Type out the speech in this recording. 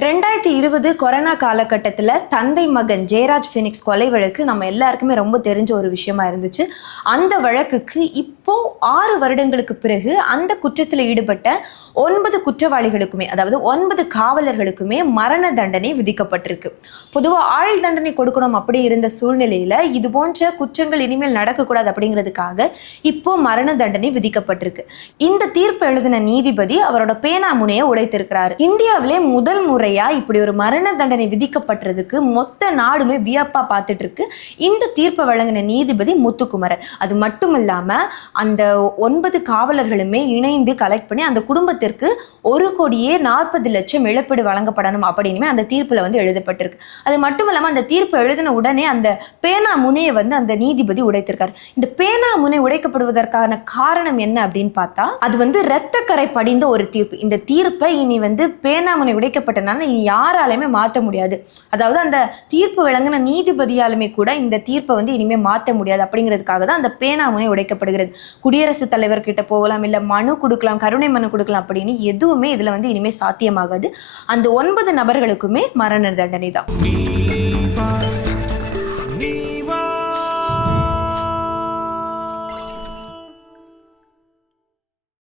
2020 corona காலகட்டத்தில் தந்தை மகன் ஜெயராஜ் ஃபினிக்ஸ் கொலை வழக்கு நம்ம எல்லாருக்குமே ரொம்ப தெரிஞ்ச ஒரு விஷயமா இருந்துச்சு. அந்த வழக்குக்கு இப்போ 6 வருடங்களுக்கு பிறகு அந்த குற்றத்தில் ஈடுபட்ட 9 குற்றவாளிகளுக்குமே, அதாவது 9 காவலர்களுக்குமே மரண தண்டனை விதிக்கப்பட்டிருக்கு. பொதுவாக ஆயுள் தண்டனை கொடுக்கணும் அப்படி இருந்த சூழ்நிலையில இது போன்ற குற்றங்கள் இனிமேல் நடக்கக்கூடாது அப்படிங்கிறதுக்காக இப்போ மரண தண்டனை விதிக்கப்பட்டிருக்கு. இந்த தீர்ப்பு எழுதின நீதிபதி அவரோட பேனா முனையை உடைத்திருக்கிறார். இந்தியாவிலே முதல் முறையா இப்படி ஒரு மரண தண்டனை விதிக்கப்பட்டதுக்கு மொத்த நாடுமே வியப்பா பார்த்துட்டு இருக்கு. இந்த தீர்ப்பை வழங்கின நீதிபதி முத்துக்குமரன். அது மட்டும் இல்லாம அந்த 9 காவலர்களுமே இணைந்து கலெக்ட் பண்ணி அந்த குடும்பத்திற்கு 1,40,00,000 இழப்பீடு வழங்கப்படணும் அப்படின்னு அந்த தீர்ப்புல எழுதப்பட்டிருக்கு. அது மட்டும் இல்லாம அந்த தீர்ப்பு எழுதின உடனே அந்த பேனா முனையை அந்த நீதிபதி உடைத்திருக்காரு. இந்த பேனா முனை உடைக்கப்படுவதற்கான காரணம் என்ன அப்படின்னு பார்த்தா, அது இரத்தக்கரை படிந்த ஒரு தீர்ப்பு. இந்த தீர்ப்பை இனி பேனா முனை உடைக்கப்பட்டனால இனி யாராலுமே மாற்ற முடியாது. அதாவது அந்த தீர்ப்பு வழங்கின நீதிபதியாலுமே கூட இந்த தீர்ப்பை இனிமே மாற்ற முடியாது அப்படிங்கிறதுக்காக தான் அந்த பேனா முனை உடைக்கப்படுகிறது. குடியரசுத் தலைவர் கிட்ட போகலாம், இல்ல மனு கொடுக்கலாம், கருணை மனு கொடுக்கலாம் அப்படின்னு எதுவுமே இதுல இனிமே சாத்தியமாகாது. அந்த 9 நபர்களுக்குமே மரண தண்டனை தான்.